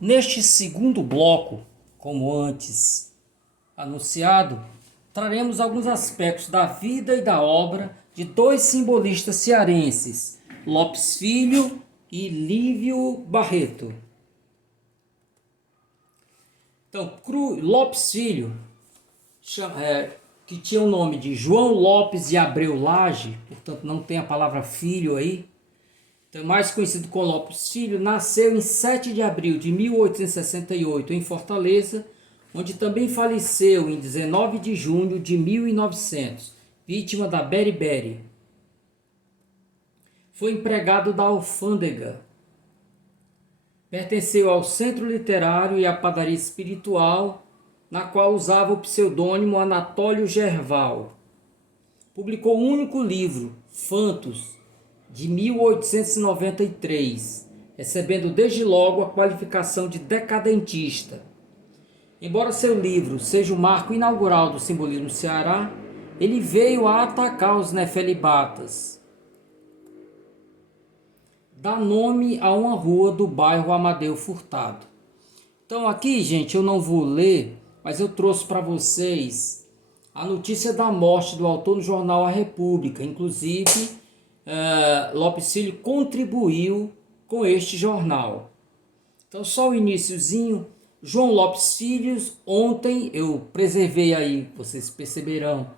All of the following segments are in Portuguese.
Neste segundo bloco, como antes anunciado, traremos alguns aspectos da vida e da obra de dois simbolistas cearenses, Lopes Filho e Lívio Barreto. Então, Lopes Filho, que tinha o nome de João Lopes de Abreu Lage, portanto não tem a palavra filho aí, então, mais conhecido como Lopes Filho, nasceu em 7 de abril de 1868 em Fortaleza, onde também faleceu em 19 de junho de 1900, vítima da beriberi. Foi empregado da alfândega. Pertenceu ao Centro Literário e à Padaria Espiritual, na qual usava o pseudônimo Anatólio Gerval. Publicou um único livro, Fantos, de 1893, recebendo desde logo a qualificação de decadentista. Embora seu livro seja o marco inaugural do simbolismo no Ceará, ele veio a atacar os nefelibatas. Dá nome a uma rua do bairro Amadeu Furtado. Então aqui, gente, eu não vou ler, mas eu trouxe para vocês a notícia da morte do autor no jornal A República. Inclusive, Lopes Filho contribuiu com este jornal. Então, só o iniciozinho. João Lopes Filho, ontem eu preservei aí, vocês perceberão,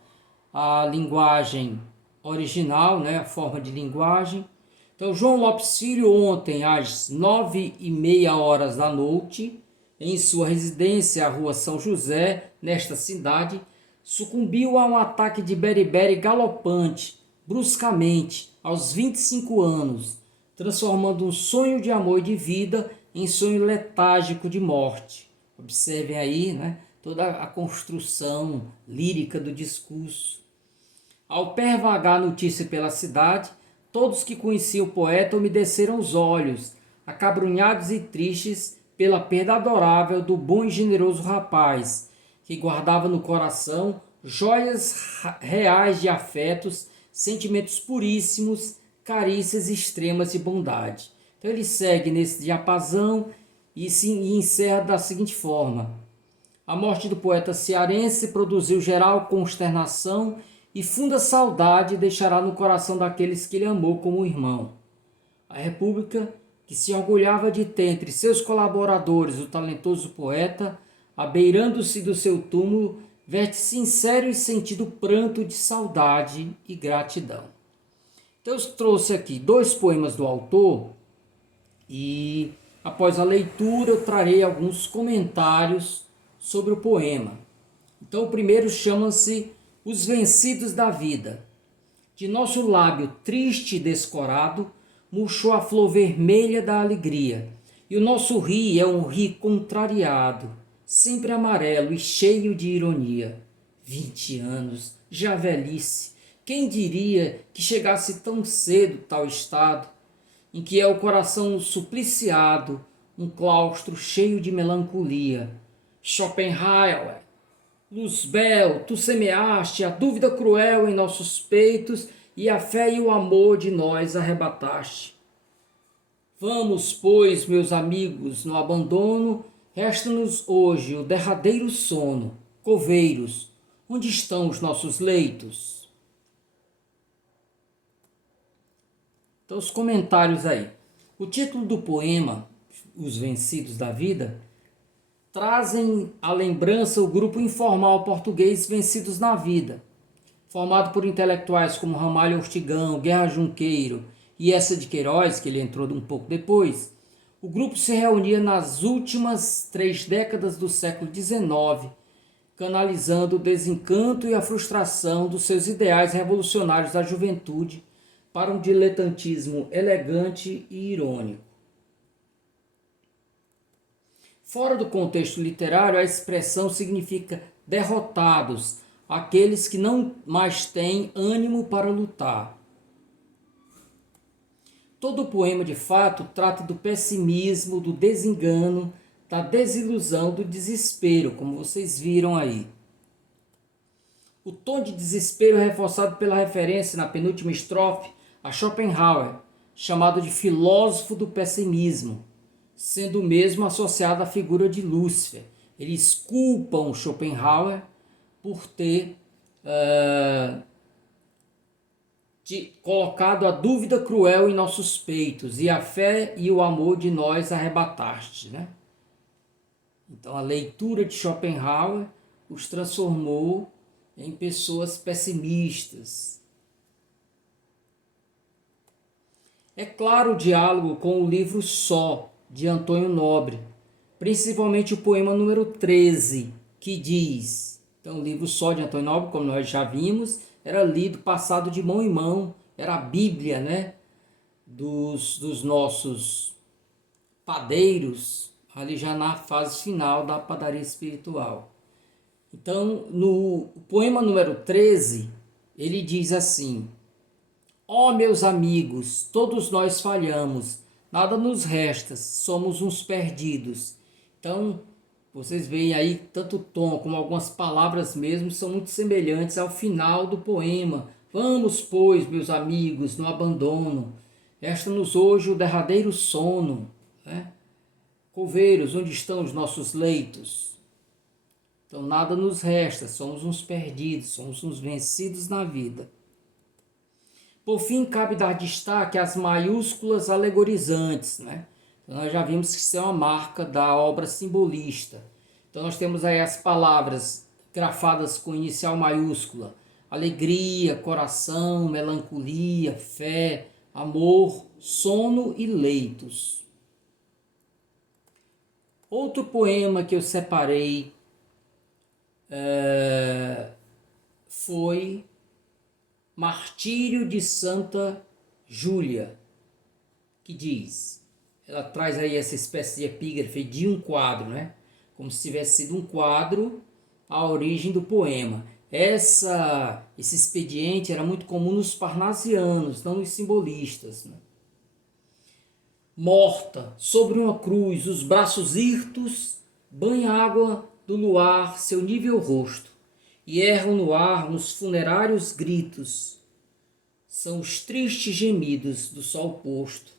a linguagem original, né, a forma de linguagem. Então, João Lopes Filho, ontem, às 9h30 da noite, em sua residência, a Rua São José, nesta cidade, sucumbiu a um ataque de beriberi galopante, bruscamente, aos 25 anos, transformando um sonho de amor e de vida em sonho letárgico de morte. Observem aí, né, toda a construção lírica do discurso. Ao pervagar a notícia pela cidade, todos que conheciam o poeta umedeceram os olhos, acabrunhados e tristes pela perda adorável do bom e generoso rapaz, que guardava no coração joias reais de afetos, sentimentos puríssimos, carícias extremas de bondade. Então ele segue nesse diapasão e encerra da seguinte forma: a morte do poeta cearense produziu geral consternação e funda saudade deixará no coração daqueles que ele amou como irmão. A República, que se orgulhava de ter entre seus colaboradores o talentoso poeta, abeirando-se do seu túmulo, verte sincero e sentido pranto de saudade e gratidão. Então eu trouxe aqui dois poemas do autor e após a leitura eu trarei alguns comentários sobre o poema. Então o primeiro chama-se Os Vencidos da Vida. De nosso lábio triste e descorado murchou a flor vermelha da alegria, e o nosso rio é um rio contrariado, sempre amarelo e cheio de ironia. 20 anos, já velhice, quem diria que chegasse tão cedo tal estado, em que é o coração supliciado, um claustro cheio de melancolia. Schopenhauer, Luzbel, tu semeaste a dúvida cruel em nossos peitos e a fé e o amor de nós arrebataste. Vamos, pois, meus amigos, no abandono, resta-nos hoje o derradeiro sono. Coveiros, onde estão os nossos leitos? Então, os comentários aí. O título do poema, Os Vencidos da Vida, trazem à lembrança o grupo informal português Vencidos na Vida, formado por intelectuais como Ramalho Ortigão, Guerra Junqueiro e Eça de Queiroz, que ele entrou um pouco depois. O grupo se reunia nas últimas 3 décadas do século XIX, canalizando o desencanto e a frustração dos seus ideais revolucionários da juventude para um diletantismo elegante e irônico. Fora do contexto literário, a expressão significa derrotados, aqueles que não mais têm ânimo para lutar. Todo o poema, de fato, trata do pessimismo, do desengano, da desilusão, do desespero, como vocês viram aí. O tom de desespero é reforçado pela referência na penúltima estrofe a Schopenhauer, chamado de filósofo do pessimismo. sendo mesmo associado à figura de Lúcifer. Eles culpam Schopenhauer por ter colocado a dúvida cruel em nossos peitos, e a fé e o amor de nós arrebataste, né? Então a leitura de Schopenhauer os transformou em pessoas pessimistas. É claro o diálogo com o livro Só, de Antônio Nobre, principalmente o poema número 13, que diz... Então o livro Só, de Antônio Nobre, como nós já vimos, era lido, passado de mão em mão, era a Bíblia, né, dos nossos padeiros, ali já na fase final da padaria espiritual. Então, no poema número 13, ele diz assim: ó meus amigos, todos nós falhamos, nada nos resta, somos uns perdidos. Então, vocês veem aí, tanto o tom como algumas palavras mesmo são muito semelhantes ao final do poema. Vamos, pois, meus amigos, no abandono, resta-nos hoje o derradeiro sono, né? Coveiros, onde estão os nossos leitos? Então nada nos resta, somos uns perdidos, somos uns vencidos na vida. Por fim, cabe dar destaque às maiúsculas alegorizantes, né? Então, nós já vimos que isso é uma marca da obra simbolista. Então nós temos aí as palavras grafadas com inicial maiúscula: alegria, coração, melancolia, fé, amor, sono e leitos. Outro poema que eu separei foi Martírio de Santa Júlia, que diz, ela traz aí essa espécie de epígrafe de um quadro, né? Como se tivesse sido um quadro a origem do poema. Esse expediente era muito comum nos parnasianos, não nos simbolistas, né? Morta, sobre uma cruz, os braços hirtos, banha água do luar seu nível rosto, e erram no ar nos funerários gritos. São os tristes gemidos do sol posto.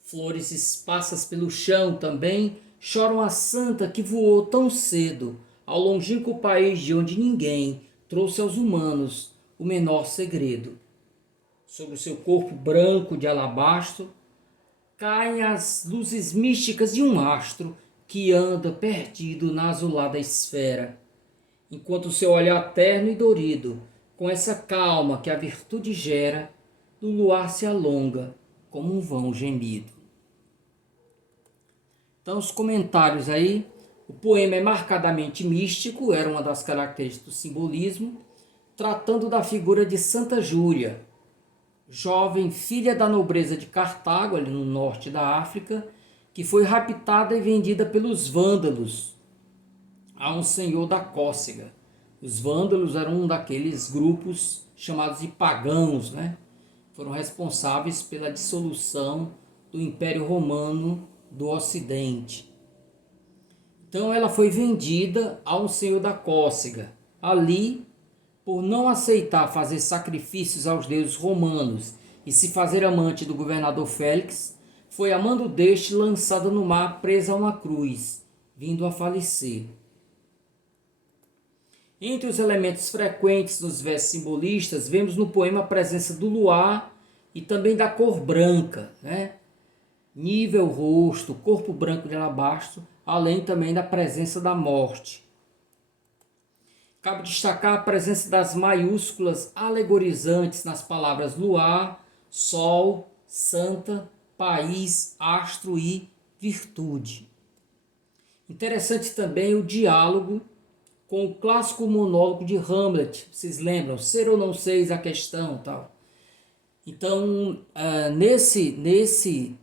Flores esparsas pelo chão também choram a santa que voou tão cedo ao longínquo país de onde ninguém trouxe aos humanos o menor segredo. Sobre o seu corpo branco de alabastro caem as luzes místicas de um astro que anda perdido na azulada esfera, enquanto o seu olhar terno e dorido, com essa calma que a virtude gera, no luar se alonga como um vão gemido. Então, os comentários aí. O poema é marcadamente místico, era uma das características do simbolismo, tratando da figura de Santa Júlia, jovem filha da nobreza de Cartago, ali no norte da África, que foi raptada e vendida pelos vândalos a um senhor da Cócega. Os vândalos eram um daqueles grupos chamados de pagãos, né? Foram responsáveis pela dissolução do Império Romano do Ocidente. Então ela foi vendida a um senhor da Cócega. Ali, por não aceitar fazer sacrifícios aos deuses romanos e se fazer amante do governador Félix, foi a mando deste lançada no mar presa a uma cruz, vindo a falecer. Entre os elementos frequentes nos versos simbolistas, vemos no poema a presença do luar e também da cor branca, né? Nível rosto, corpo branco de alabastro, além também da presença da morte. Cabe destacar a presença das maiúsculas alegorizantes nas palavras luar, sol, santa, país, astro e virtude. Interessante também o diálogo com o clássico monólogo de Hamlet. Vocês lembram? Ser ou não seis a questão, tal. Então, nesse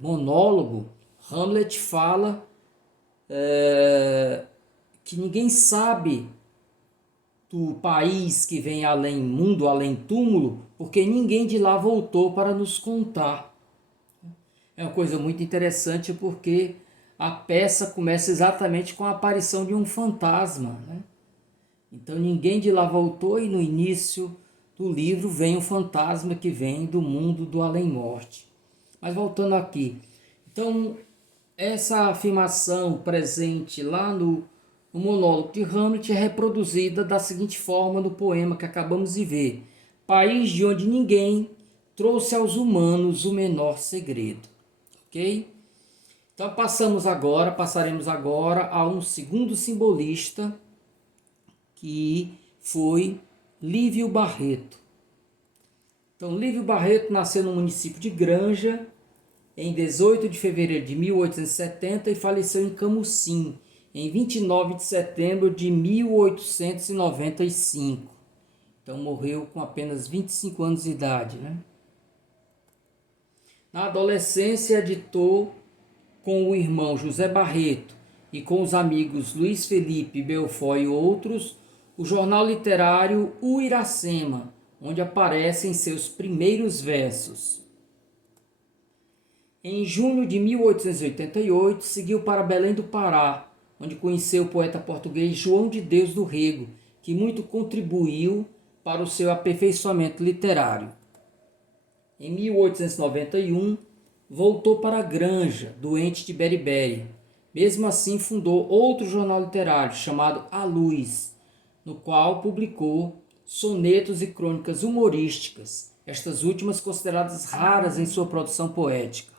monólogo, Hamlet fala que ninguém sabe do país que vem além mundo, além túmulo, porque ninguém de lá voltou para nos contar. É uma coisa muito interessante porque a peça começa exatamente com a aparição de um fantasma, né? Então ninguém de lá voltou e no início do livro vem um fantasma que vem do mundo do além-morte. Mas voltando aqui, então essa afirmação presente lá no monólogo de Hamlet é reproduzida da seguinte forma no poema que acabamos de ver: país de onde ninguém trouxe aos humanos o menor segredo. Ok? Então passaremos agora a um segundo simbolista, que foi Lívio Barreto. Então, Lívio Barreto nasceu no município de Granja em 18 de fevereiro de 1870 e faleceu em Camusim em 29 de setembro de 1895. Então, morreu com apenas 25 anos de idade, né? Na adolescência, editou com o irmão José Barreto e com os amigos Luiz Felipe Belfort e outros, o jornal literário O Iracema, onde aparecem seus primeiros versos. Em junho de 1888, seguiu para Belém do Pará, onde conheceu o poeta português João de Deus do Rego, que muito contribuiu para o seu aperfeiçoamento literário. Em 1891, voltou para Granja, doente de beribéria. Mesmo assim, fundou outro jornal literário chamado A Luz, no qual publicou sonetos e crônicas humorísticas, estas últimas consideradas raras em sua produção poética.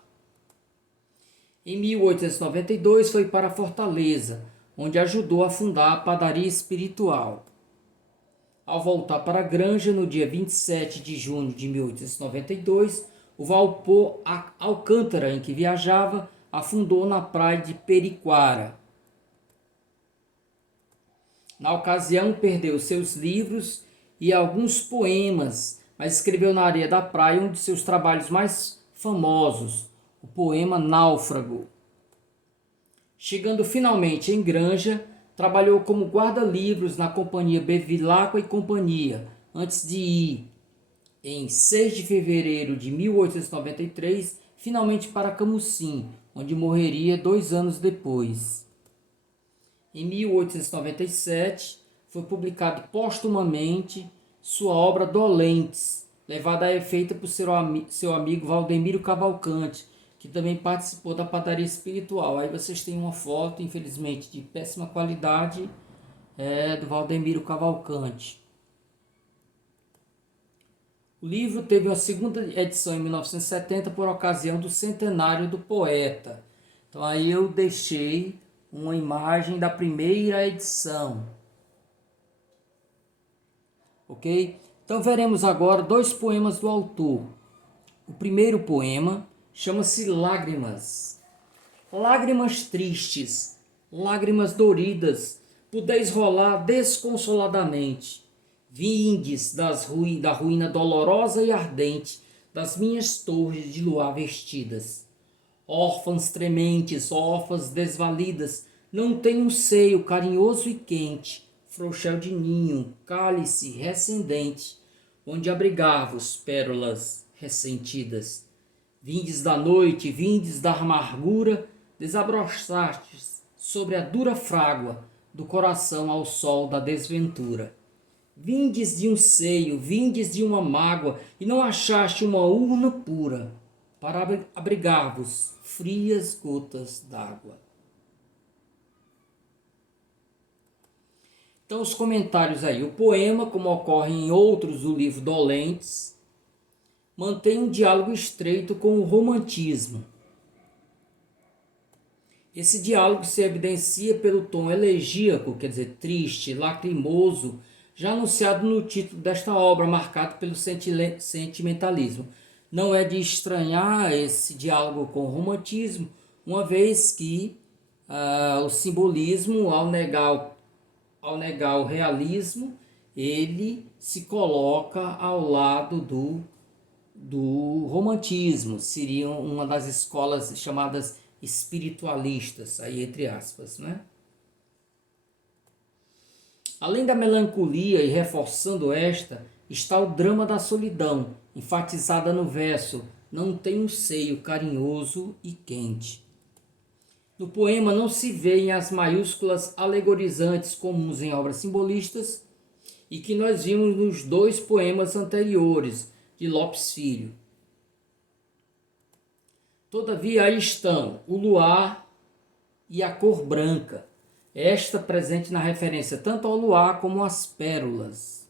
Em 1892 foi para Fortaleza, onde ajudou a fundar a Padaria Espiritual. Ao voltar para a Granja, no dia 27 de junho de 1892, o Valpor Alcântara, em que viajava, afundou na praia de Periquara. Na ocasião, perdeu seus livros e alguns poemas, mas escreveu na areia da praia um de seus trabalhos mais famosos, o poema Náufrago. Chegando finalmente em Granja, trabalhou como guarda-livros na companhia Bevilacqua e Companhia, antes de ir, em 6 de fevereiro de 1893, finalmente para Camusim, onde morreria 2 anos depois. Em 1897, foi publicado póstumamente sua obra Dolentes, levada a efeito por seu amigo Valdemiro Cavalcante, que também participou da Padaria Espiritual. Aí vocês têm uma foto, infelizmente, de péssima qualidade, do Valdemiro Cavalcante. O livro teve uma segunda edição em 1970 por ocasião do centenário do poeta. Então aí eu deixei uma imagem da primeira edição. Ok? Então veremos agora 2 poemas do autor. O primeiro poema chama-se Lágrimas. Lágrimas tristes, lágrimas doridas, pudeis rolar desconsoladamente. Vindes da ruína dolorosa e ardente das minhas torres de luar vestidas. Órfãs trementes, órfãs desvalidas, não têm um seio carinhoso e quente, frouxel de ninho, cálice recendente, onde abrigar-vos, pérolas ressentidas. Vindes da noite, vindes da amargura, desabrocastes sobre a dura frágua do coração ao sol da desventura. Vindes de um seio, vindes de uma mágoa, e não achaste uma urna pura para abrigar-vos frias gotas d'água. Então, os comentários aí. O poema, como ocorre em outros do livro Dolentes, mantém um diálogo estreito com o romantismo. Esse diálogo se evidencia pelo tom elegíaco, quer dizer, triste, lacrimoso, já anunciado no título desta obra, marcado pelo sentimentalismo. Não é de estranhar esse diálogo com o romantismo, uma vez que o simbolismo, ao negar o realismo, ele se coloca ao lado do romantismo. Seria uma das escolas chamadas espiritualistas, aí entre aspas, né? Além da melancolia e reforçando esta, está o drama da solidão, enfatizada no verso "não tem um seio carinhoso e quente". No poema não se veem as maiúsculas alegorizantes comuns em obras simbolistas e que nós vimos nos 2 poemas anteriores de Lopes Filho. Todavia aí estão o luar e a cor branca, esta presente na referência tanto ao luar como às pérolas.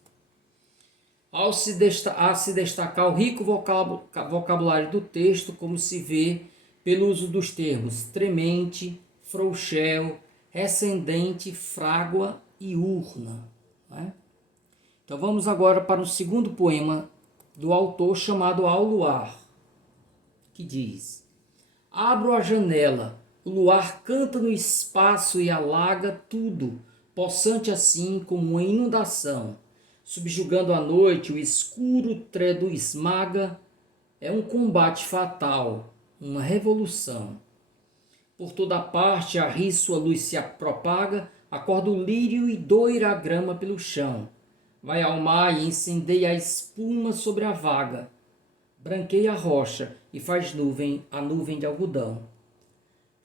A se destacar o rico vocabulário do texto, como se vê pelo uso dos termos tremente, frouxel, recendente, frágua e urna. Né? Então vamos agora para o segundo poema do autor, chamado Ao Luar, que diz: Abro a janela, o luar canta no espaço e alaga tudo, possante assim como uma inundação. Subjugando a noite, o escuro tredo esmaga, é um combate fatal, uma revolução. Por toda parte a rir sua luz se propaga, acorda o lírio e doira a grama pelo chão. Vai ao mar e incendeia a espuma sobre a vaga. Branqueia a rocha e faz nuvem a nuvem de algodão.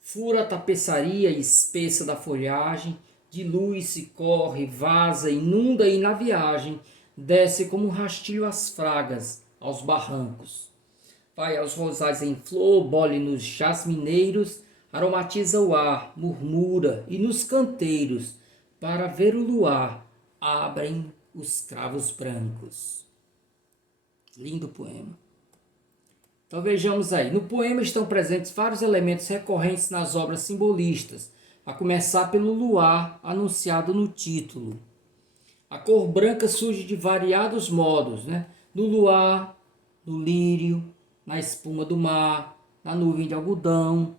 Fura a tapeçaria espessa da folhagem, dilui-se, corre, vaza, inunda e na viagem desce como um rastilho as fragas aos barrancos. Vai aos rosais em flor, bole nos jasmineiros, aromatiza o ar, murmura, e nos canteiros, para ver o luar, abrem os cravos brancos. Lindo poema. Então vejamos aí. No poema estão presentes vários elementos recorrentes nas obras simbolistas, a começar pelo luar anunciado no título. A cor branca surge de variados modos, né? No luar, no lírio, na espuma do mar, na nuvem de algodão,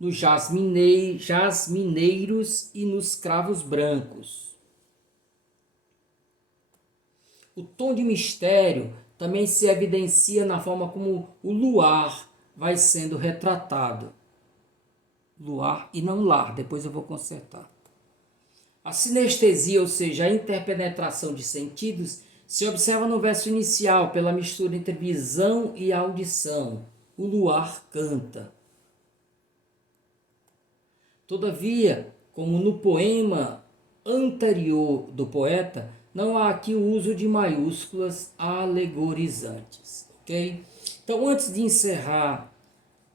nos jasmineiros e nos cravos brancos. O tom de mistério também se evidencia na forma como o luar vai sendo retratado. Luar e não lar, depois eu vou consertar. A sinestesia, ou seja, a interpenetração de sentidos, se observa no verso inicial pela mistura entre visão e audição. O luar canta. Todavia, como no poema anterior do poeta, não há aqui o uso de maiúsculas alegorizantes, ok? Então, antes de encerrar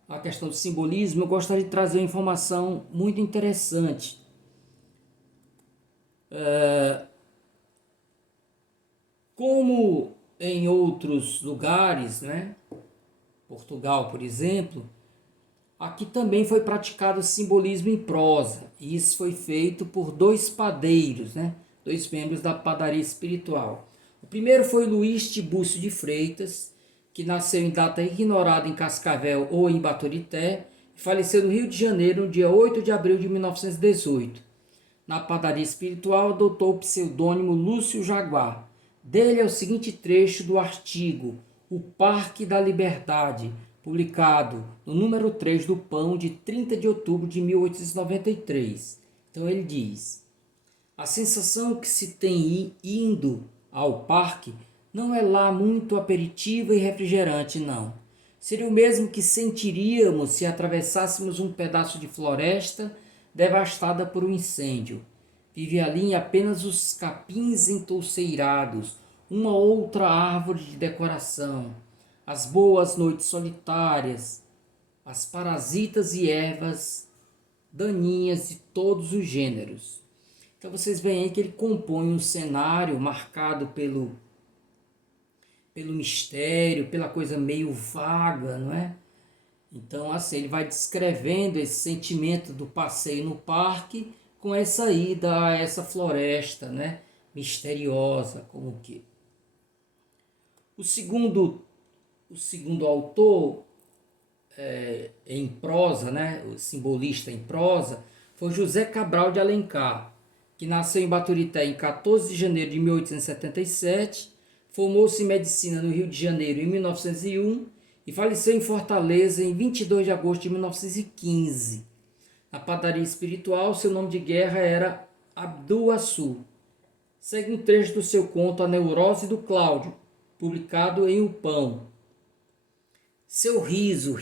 a questão do simbolismo, eu gostaria de trazer uma informação muito interessante. Como em outros lugares, né? Portugal, por exemplo, aqui também foi praticado simbolismo em prosa, e isso foi feito por dois padeiros, né? Dois membros da padaria espiritual. O primeiro foi Luís Tibúcio de Freitas, que nasceu em data ignorada em Cascavel ou em Baturité, e faleceu no Rio de Janeiro no dia 8 de abril de 1918. Na padaria espiritual adotou o pseudônimo Lúcio Jaguar. Dele é o seguinte trecho do artigo O Parque da Liberdade, publicado no número 3 do Pão, de 30 de outubro de 1893. Então ele diz: a sensação que se tem indo ao parque não é lá muito aperitiva e refrigerante, não. Seria o mesmo que sentiríamos se atravessássemos um pedaço de floresta devastada por um incêndio. Vive ali apenas os capins entouceirados, uma outra árvore de decoração, as boas noites solitárias, as parasitas e ervas daninhas de todos os gêneros. Então vocês veem aí que ele compõe um cenário marcado pelo mistério, pela coisa meio vaga, não é? Então, assim, ele vai descrevendo esse sentimento do passeio no parque com essa ida a essa floresta, né? Misteriosa, como que. O segundo autor em prosa, né? O simbolista em prosa, foi José Cabral de Alencar, que nasceu em Baturité em 14 de janeiro de 1877, formou-se em medicina no Rio de Janeiro em 1901 e faleceu em Fortaleza em 22 de agosto de 1915. Na padaria espiritual, seu nome de guerra era Abduaçu. Segue um trecho do seu conto A Neurose do Cláudio, publicado em O Pão. Seu riso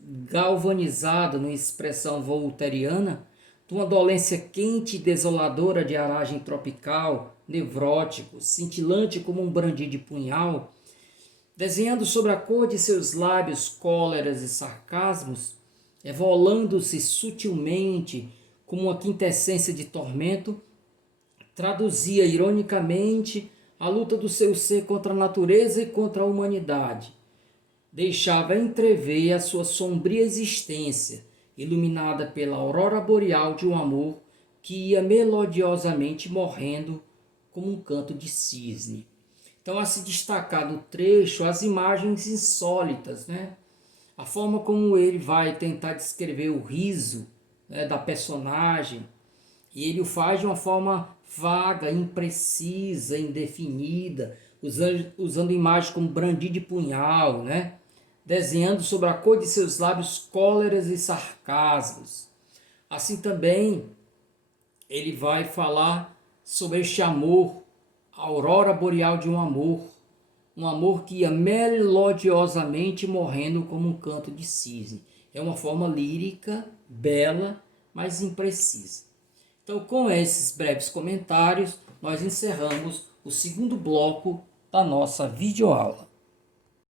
galvanizado numa expressão voltairiana, de uma dolência quente e desoladora de aragem tropical, nevrótico, cintilante como um brandir de punhal, desenhando sobre a cor de seus lábios cóleras e sarcasmos, evolando-se sutilmente como uma quintessência de tormento, traduzia ironicamente a luta do seu ser contra a natureza e contra a humanidade. Deixava entrever a sua sombria existência, iluminada pela aurora boreal de um amor que ia melodiosamente morrendo como um canto de cisne. Então, a se destacar do trecho as imagens insólitas, né? A forma como ele vai tentar descrever o riso, né, da personagem, e ele o faz de uma forma vaga, imprecisa, indefinida, usando imagens como brandir de punhal, né? Desenhando sobre a cor de seus lábios cóleras e sarcasmos. Assim também ele vai falar sobre este amor, a aurora boreal de um amor que ia melodiosamente morrendo como um canto de cisne. É uma forma lírica, bela, mas imprecisa. Então, com esses breves comentários, nós encerramos o segundo bloco da nossa videoaula.